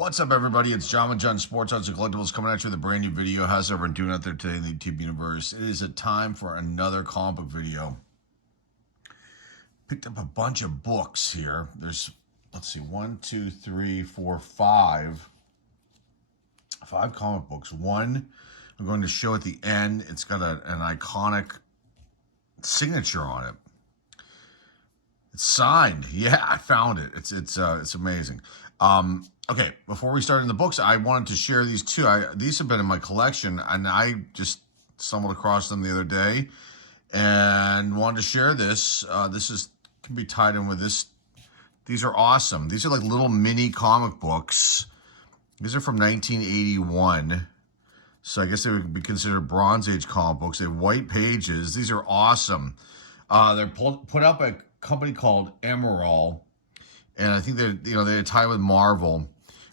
What's up, everybody? It's John with John Sports Arts and Collectibles coming at you with a brand new video. How's everyone doing out there today in the YouTube universe? It is a time for another comic book video. Picked up a bunch of books here. There's, let's see, 5 comic books. One I'm going to show at the end. It's got an iconic signature on it. It's signed. Yeah, I found it. It's amazing. Okay, before we start in the books, I wanted to share these two. These have been in my collection, and I just stumbled across them the other day and wanted to share this. Can be tied in with this. These are awesome. These are like little mini comic books. These are from 1981. So I guess they would be considered Bronze Age comic books. They have white pages. These are awesome. They're put up by a company called Emerald, and I think they tie with Marvel.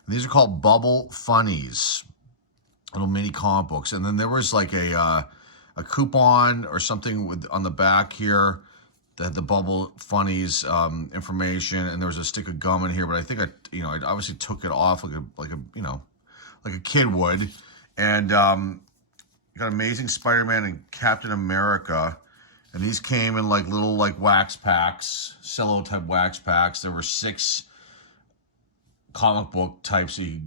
And these are called Bubble Funnies, little mini comic books. And then there was like a coupon or something on the back here that had the Bubble Funnies information, and there was a stick of gum in here. But I think I obviously took it off like a kid would. And got Amazing Spider-Man and Captain America. And these came in like little wax packs, cello type wax packs. There were 6 comic book types that you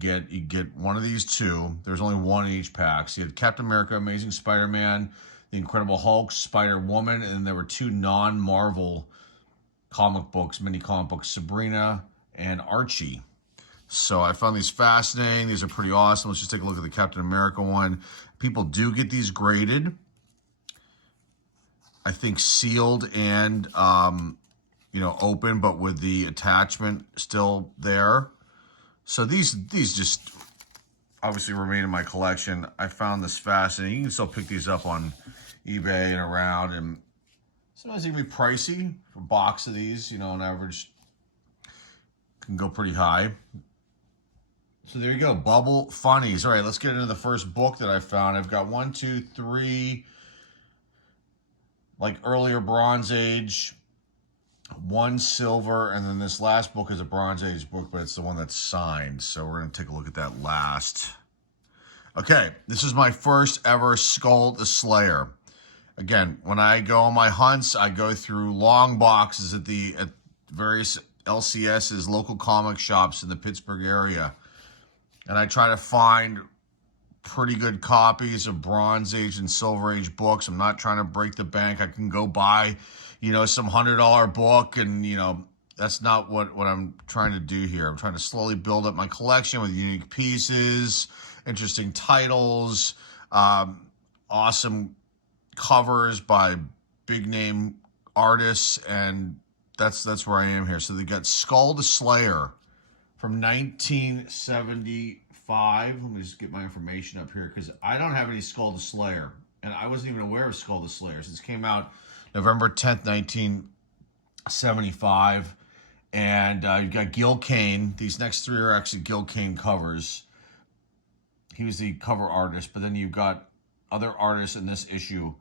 get one of these two. There's only one in each pack. So you had Captain America, Amazing Spider-Man, The Incredible Hulk, Spider-Woman, and then there were 2 non-Marvel comic books, mini comic books, Sabrina and Archie. So I found these fascinating. These are pretty awesome. Let's just take a look at the Captain America one. People do get these graded, I think sealed and, open, but with the attachment still there. So these just obviously remain in my collection. I found this fascinating. You can still pick these up on eBay and around, and sometimes they can be pricey. A box of these, on average, can go pretty high. So there you go, Bubble Funnies. All right, let's get into the first book that I found. I've got 1, 2, 3... like earlier Bronze Age, 1 silver, and then this last book is a Bronze Age book, but it's the one that's signed. So we're going to take a look at that last. Okay, this is my first ever Skull the Slayer. Again, when I go on my hunts, I go through long boxes at various LCS's, local comic shops in the Pittsburgh area, and I try to find pretty good copies of Bronze Age and Silver Age books. I'm not trying to break the bank. I can go buy, some $100 book, and, that's not what I'm trying to do here. I'm trying to slowly build up my collection with unique pieces, interesting titles, awesome covers by big name artists, and that's where I am here. So they got Skull the Slayer from 1975. Let me just get my information up here because I don't have any Skull the Slayer, and I wasn't even aware of Skull the Slayer since it came out November 10th, 1975. And you've got Gil Kane. These next 3 are actually Gil Kane covers. He was the cover artist, but then you've got other artists in this issue.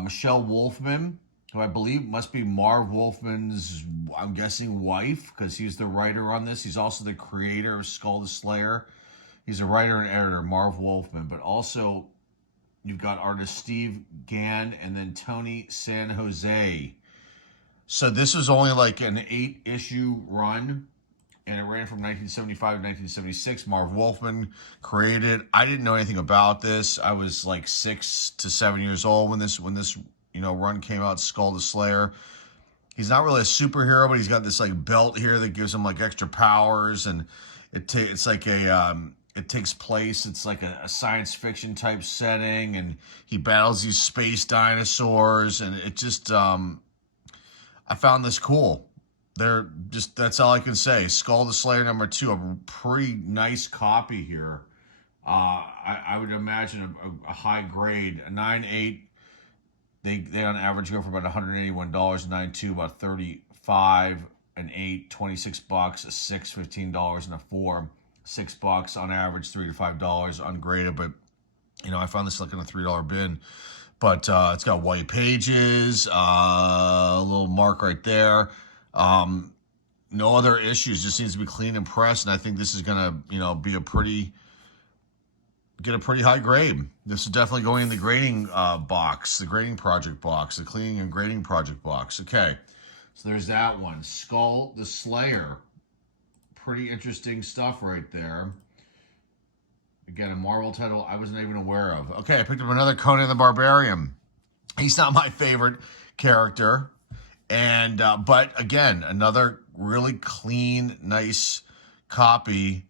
Michelle Wolfman, who I believe must be Marv Wolfman's, I'm guessing, wife, because he's the writer on this. He's also the creator of Skull the Slayer. He's a writer and editor, Marv Wolfman, but also you've got artist Steve Gann and then Tony San Jose. So this was only like an 8-issue run, and it ran from 1975 to 1976. Marv Wolfman created. I didn't know anything about this. I was like 6 to 7 years old when this run came out, Skull the Slayer. He's not really a superhero, but he's got this like belt here that gives him like extra powers, and it's like it takes place, it's like a science fiction type setting, and he battles these space dinosaurs, and it just, I found this cool. That's all I can say. Skull the Slayer number 2, a pretty nice copy here. I would imagine a high grade, a 9.8. They on average go for about $181, 9.2 about $35, an 8, $26, a 6, $15, and a 4, $6 on average, $3 to $5 ungraded. But I found this like in a $3 bin. But it's got white pages, a little mark right there. no other issues. Just needs to be clean and pressed. And I think this is gonna, be get a pretty high grade. This is definitely going in the grading box, the grading project box, the cleaning and grading project box. Okay, so there's that one. Skull the Slayer. Pretty interesting stuff right there. Again, a Marvel title I wasn't even aware of. Okay, I picked up another Conan the Barbarian. He's not my favorite character. And but again, another really clean, nice copy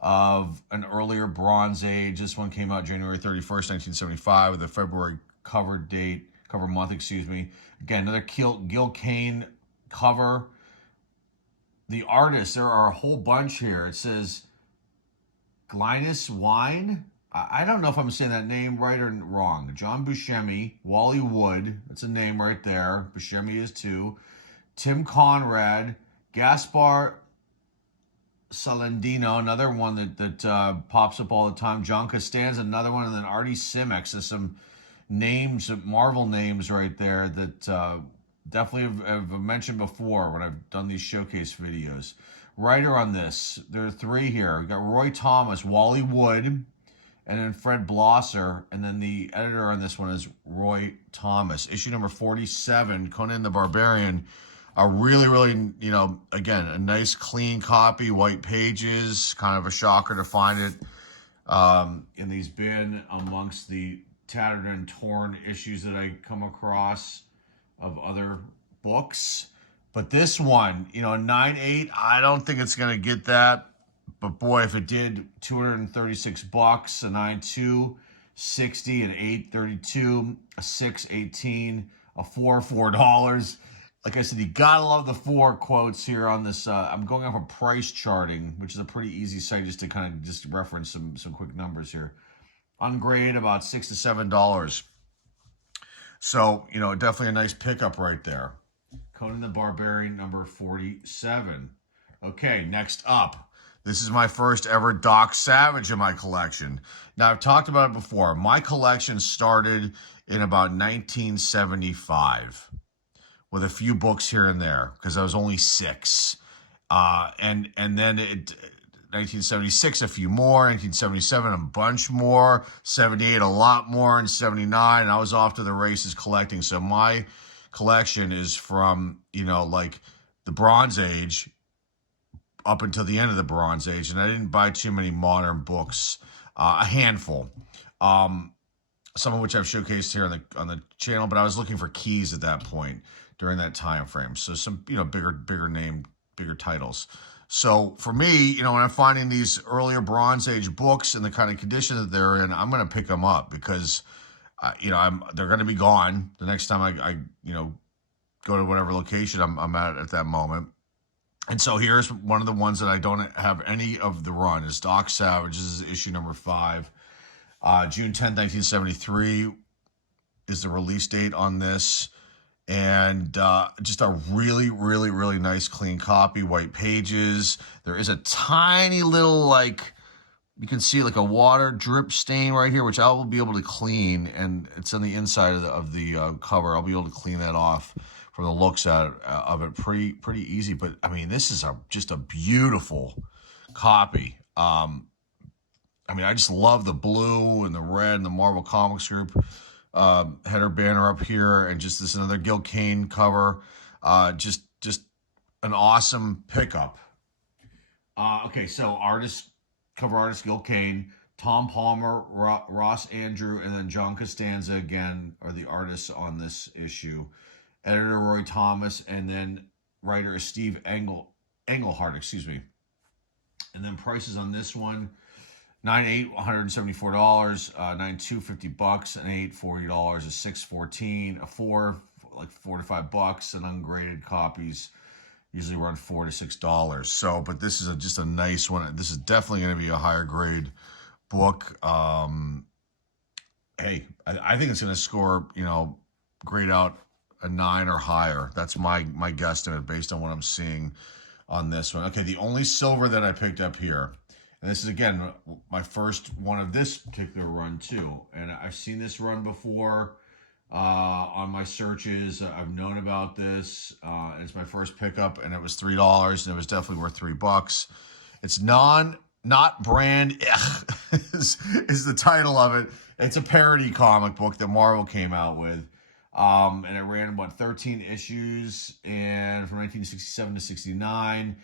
of an earlier Bronze Age. This one came out January 31st, 1975, with a February cover month, excuse me. Again, another Gil Kane cover. The artists, there are a whole bunch here. It says Glynis Wine. I don't know if I'm saying that name right or wrong. John Buscemi, Wally Wood. That's a name right there. Buscemi is too. Tim Conrad, Gaspar Salandino, another one that pops up all the time. John Costanza, another one, and then Artie Simex. There's some names, Marvel names right there that definitely have mentioned before when I've done these showcase videos. Writer on this, there are three here. We got Roy Thomas, Wally Wood, and then Fred Blosser, and then the editor on this one is Roy Thomas. Issue number 47, Conan the Barbarian. A really, really, again, a nice clean copy, white pages, kind of a shocker to find it in these bin amongst the tattered and torn issues that I come across of other books. But this one, 9.8, I don't think it's going to get that. But boy, if it did, $236, a 9.2, 60, an 8.32, a 6.18, a $4. Like I said, you gotta love the 4 quotes here on this. I'm going off of price charting, which is a pretty easy site just to kind of just reference some quick numbers here. Ungraded, about $6 to $7. So, definitely a nice pickup right there. Conan the Barbarian, number 47. Okay, next up. This is my first ever Doc Savage in my collection. Now, I've talked about it before. My collection started in about 1975 with a few books here and there because I was only 6. And then 1976, a few more. 1977, a bunch more. 78, a lot more. And 79, I was off to the races collecting. So my collection is from, like the Bronze Age up until the end of the Bronze Age. And I didn't buy too many modern books, a handful. Some of which I've showcased here on the channel, but I was looking for keys at that point during that time frame. So some, bigger name, bigger titles. So for me, when I'm finding these earlier Bronze Age books in the kind of condition that they're in, I'm going to pick them up because, they're going to be gone the next time I go to whatever location I'm at that moment. And so here's one of the ones that I don't have any of the run is Doc Savage. This is issue number 5. June 10th, 1973 is the release date on this. And just a really, really, really nice clean copy, white pages. There is a tiny little, you can see like a water drip stain right here, which I will be able to clean. And it's on the inside of the cover. I'll be able to clean that off from the looks of it pretty easy. But, I mean, this is just a beautiful copy. I just love the blue and the red and the Marvel Comics Group header banner up here, and just this another Gil Kane cover. Just an awesome pickup. Okay, so cover artist Gil Kane, Tom Palmer, Ross Andrew, and then John Costanza again are the artists on this issue. Editor Roy Thomas, and then writer is Steve Englehart, excuse me. And then prices on this one. 9.8, $174, 9.2, $50, an 8, $40, a 6.14, a 4, like $4 to $5, and ungraded copies usually run $4 to $6. So, but this is just a nice one. This is definitely going to be a higher grade book. Hey, I think it's going to score, grade out a 9 or higher. That's my guesstimate based on what I'm seeing on this one. Okay, the only silver that I picked up here. And this is, again, my first one of this particular run, too. And I've seen this run before. on my searches. I've known about this. It's my first pickup, and it was $3, and it was definitely worth $3. It's not brand is the title of it. It's a parody comic book that Marvel came out with. And it ran about 13 issues, and from 1967 to 69.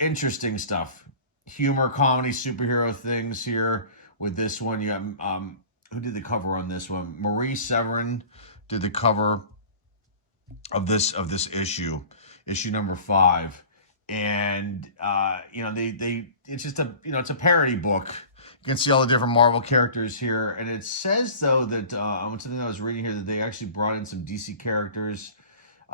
Interesting stuff. Humor, comedy, superhero things here with this one. You got who did the cover on this one? Marie Severin did the cover of this issue number 5. And they it's just a it's a parody book. You can see all the different Marvel characters here, and it says though that something I was reading here that they actually brought in some DC characters,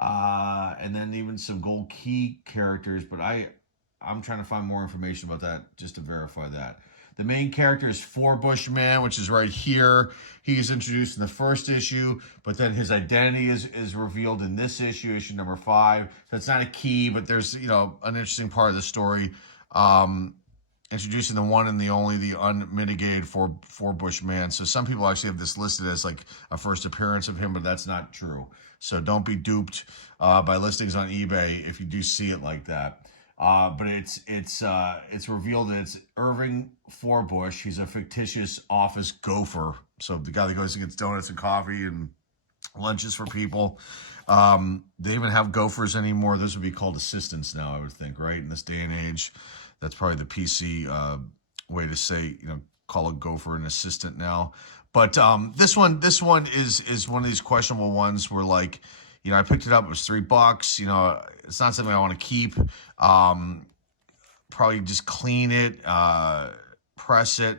and then even some Gold Key characters. But I'm trying to find more information about that just to verify that. The main character is Forbush Man, which is right here. He's introduced in the first issue, but then his identity is revealed in this issue number 5. So it's not a key, but there's an interesting part of the story. Introducing the one and the only, the unmitigated Forbush Man. So some people actually have this listed as like a first appearance of him, but that's not true. So don't be duped by listings on eBay if you do see it like that. But it's revealed that it's Irving Forbush. He's a fictitious office gopher. So the guy that goes and gets donuts and coffee and lunches for people. They even have gophers anymore. Those would be called assistants now, I would think, right? In this day and age, that's probably the PC way to say, call a gopher an assistant now. But this one is one of these questionable ones where, like, I picked it up. It was $3. It's not something I want to keep. Probably just clean it, press it.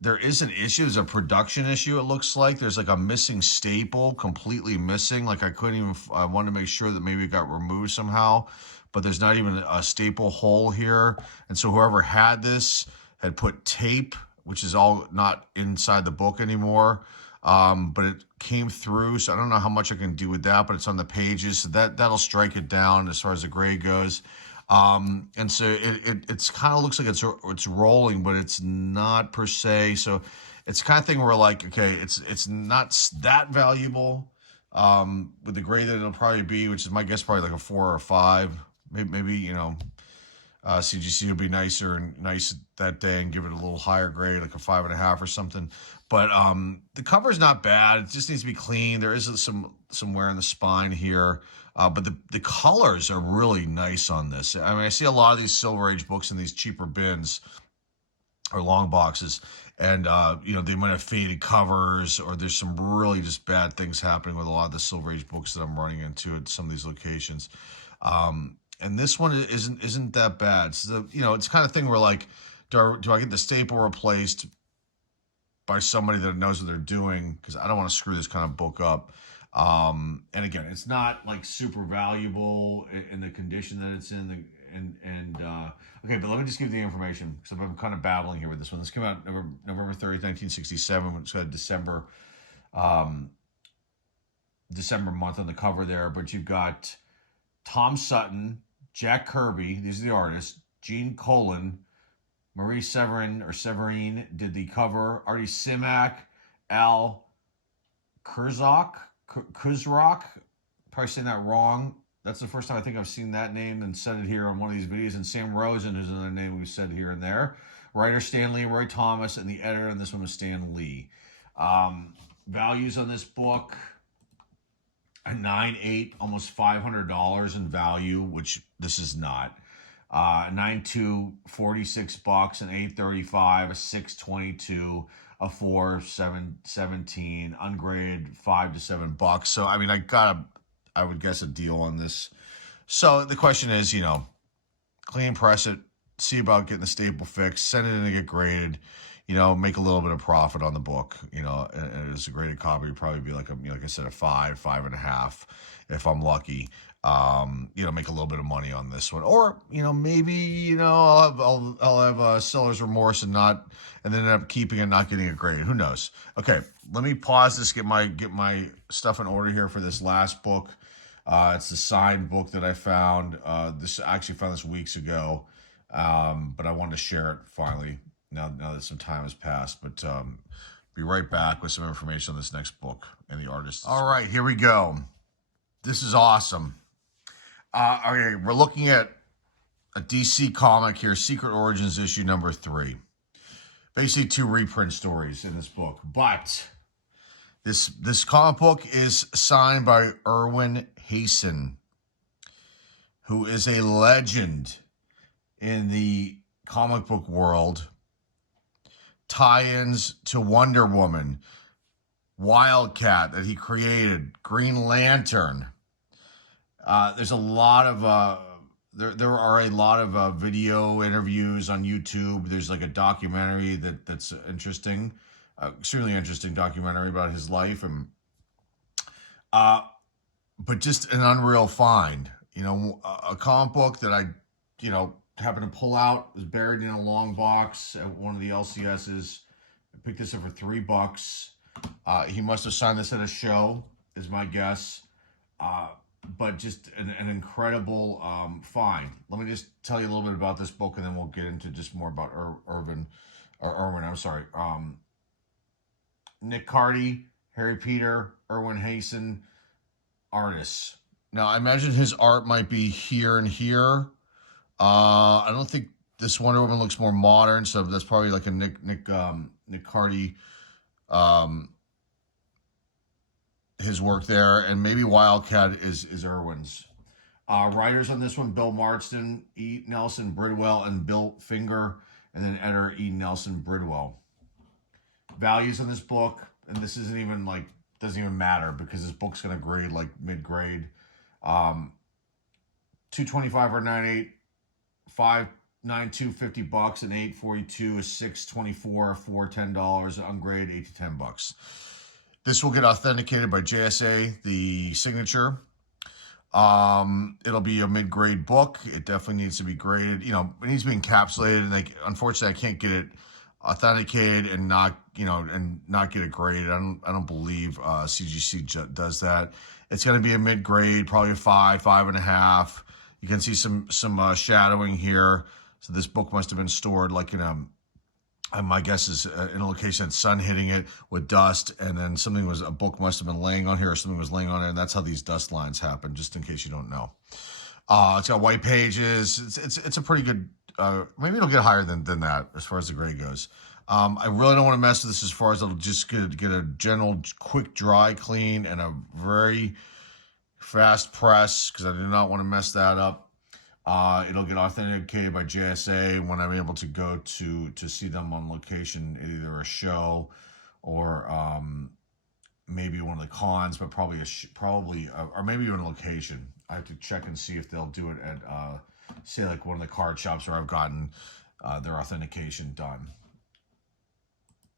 There is an issue. There's a production issue, it looks like. There's like a missing staple, completely missing. Like I couldn't even, I wanted to make sure that maybe it got removed somehow, but there's not even a staple hole here. And so whoever had this had put tape, which is all not inside the book anymore. But it came through, so I don't know how much I can do with that, but it's on the pages, so that'll strike it down as far as the grade goes. And so it's kind of looks like it's rolling, but it's not per se. So it's the kind of thing where, like, okay, it's not that valuable with the grade that it'll probably be, which is my guess probably like a 4 or a 5. Maybe CGC will be nice that day and give it a little higher grade, like a 5.5 or something. But the cover's not bad. It just needs to be clean. There is some wear in the spine here. But the colors are really nice on this. I mean, I see a lot of these Silver Age books in these cheaper bins or long boxes, and they might have faded covers, or there's some really just bad things happening with a lot of the Silver Age books that I'm running into at some of these locations. And this one isn't that bad. So it's kind of thing where, like, do I get the staple replaced by somebody that knows what they're doing? Because I don't want to screw this kind of book up. And again, it's not like super valuable in the condition that it's in. Okay, but let me just give you the information because I'm kind of babbling here with this one. This came out November 30th, 1967. It's got December month on the cover there. But you've got Tom Sutton, Jack Kirby, these are the artists, Gene Colan, Marie Severine did the cover, Artie Simak, Al Kuzrock, probably saying that wrong. That's the first time I think I've seen that name and said it here on one of these videos. And Sam Rosen is another name we've said here and there. Writer Stan Lee, Roy Thomas, and the editor on this one was Stan Lee. Values on this book, a 9.8, almost $500 in value, which this is not. 9.2, $46, an 8.35, a 6.22, a 4.17, ungraded $5 to $7. So I mean, I would guess a deal on this. So the question is, clean press it, see about getting the staple fixed, send it in to get graded. Make a little bit of profit on the book. And it's a graded copy. It'd probably be like like I said, a 5.5, if I'm lucky. Make a little bit of money on this one, or maybe I'll have seller's remorse and then end up keeping it, not getting it graded. Who knows? Okay, let me pause this, get my stuff in order here for this last book. It's the signed book that I found. I actually found this weeks ago, but I wanted to share it finally. Now that some time has passed, but Be right back with some information on this next book and the artist. All right, here we go. This is awesome. Okay, we're looking at a DC comic here, Secret Origins issue number 3. Basically 2 reprint stories in this book, but this comic book is signed by Erwin Hasen, who is a legend in the comic book world. Tie-ins to Wonder Woman, Wildcat that he created, Green Lantern. There's a lot of there are a lot of video interviews on YouTube. There's like a documentary that's interesting, extremely interesting documentary about his life, and but just an unreal find. You know, a comic book that I, happened to pull out, was buried in a long box at one of the LCSs. I picked this up for $3. He must have signed this at a show, is my guess. But just an incredible find. Let me just tell you a little bit about this book, and then we'll get into just more about Erwin. I'm sorry. Nick Cardy, Harry Peter, Erwin Hasen, artists. Now, I imagine his art might be here and here. I don't think this Wonder Woman looks more modern, so that's probably like a Nick Cardy, his work there, and maybe Wildcat is Erwin's. Writers on this one: Bill Marston, E. Nelson Bridwell, and Bill Finger, and then editor E. Nelson Bridwell. Values on this book, and this doesn't even matter because this book's gonna grade like mid-grade. $225 or $98, $592, $50, and $842 is $624 for $10, ungraded $8 to $10. This will get authenticated by JSA, the signature. It'll be a mid-grade book. It definitely needs to be graded. It needs to be encapsulated, and unfortunately I can't get it authenticated and not get it graded. I don't believe CGC does that. It's going to be a mid-grade, probably a 5.5. You can see some shadowing here. So this book must have been stored like in my guess is in a location that's sun hitting it with dust, and then a book must have been laying on here, or something was laying on it, and that's how these dust lines happen, just in case you don't know. It's got white pages. It's a pretty good, maybe it'll get higher than that as far as the grade goes. I really don't want to mess with this as far as it'll just get a general quick dry clean and a very fast press, because I do not want to mess that up. It'll get authenticated by JSA when I'm able to go to see them on location at either a show or maybe one of the cons, but probably or maybe even a location. I have to check and see if they'll do it at say like one of the card shops where I've gotten their authentication done.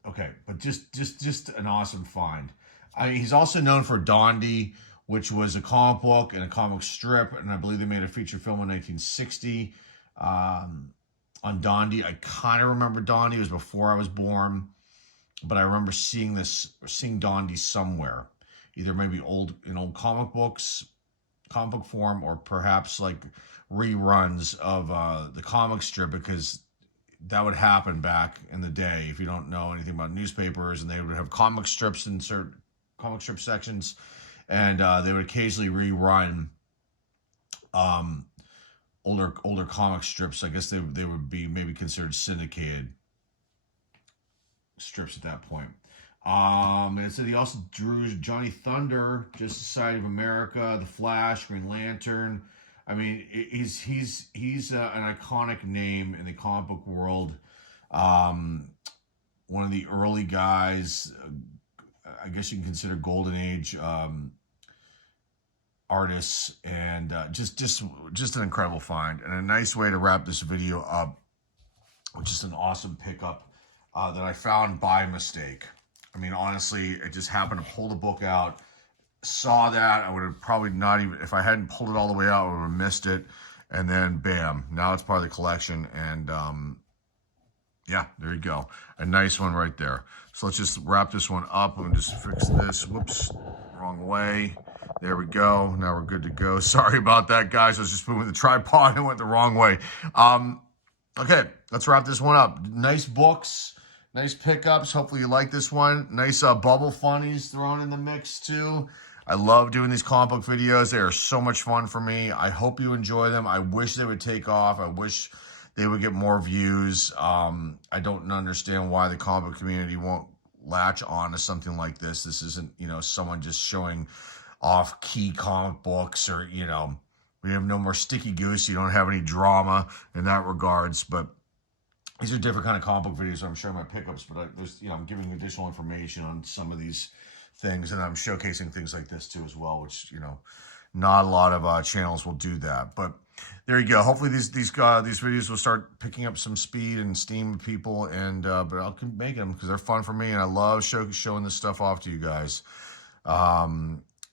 Okay, but just an awesome find. He's also known for Dondi, which was a comic book and a comic strip, and I believe they made a feature film in 1960 on Dondi. I kind of remember Dondi. It was before I was born, but I remember seeing Dondi somewhere, either maybe in old comic books, comic book form, or perhaps like reruns of the comic strip, because that would happen back in the day if you don't know anything about newspapers, and they would have comic strips in certain comic strip sections. And they would occasionally rerun older comic strips. I guess they would be maybe considered syndicated strips at that point. And so he also drew Johnny Thunder, Justice Society of America, The Flash, Green Lantern. I mean, he's an iconic name in the comic book world. One of the early guys. I guess you can consider Golden Age artists, and just an incredible find, and a nice way to wrap this video up, which is an awesome pickup that I found by mistake. I mean, honestly, I just happened to pull the book out, saw that. I would have probably not even, if I hadn't pulled it all the way out, I would have missed it, and then bam, now it's part of the collection, and yeah, there you go. A nice one right there. So let's just wrap this one up. I'm just fix this. Whoops, wrong way. There we go. Now we're good to go. Sorry about that, guys. I was just moving the tripod and went the wrong way. Okay, let's wrap this one up. Nice books, Nice pickups. Hopefully you like this one. Nice bubble funnies thrown in the mix too. I love doing these comic book videos. They are so much fun for me. I hope you enjoy them. I wish they would take off. I wish they would get more views. I don't understand why the comic book community won't latch on to something like this. This isn't, someone just showing off key comic books, or, we have no more sticky goose. You don't have any drama in that regards, but these are different kind of comic book videos. So I'm showing my pickups, but I'm giving additional information on some of these things, and I'm showcasing things like this too as well, which, not a lot of channels will do that. But there you go. Hopefully these videos will start picking up some speed and steam with people, and but I'll make them because they're fun for me, and I love showing this stuff off to you guys.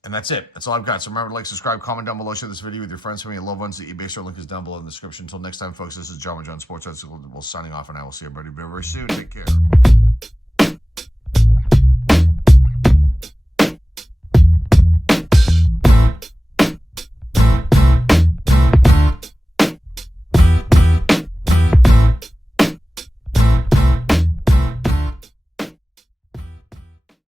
And that's it. That's all I've got. So remember to like, subscribe, comment down below, share this video with your friends, family, and loved ones. The eBay store link is down below in the description. Until next time, folks, this is John with John Sports. We'll signing off, and I will see everybody very, very soon. Take care.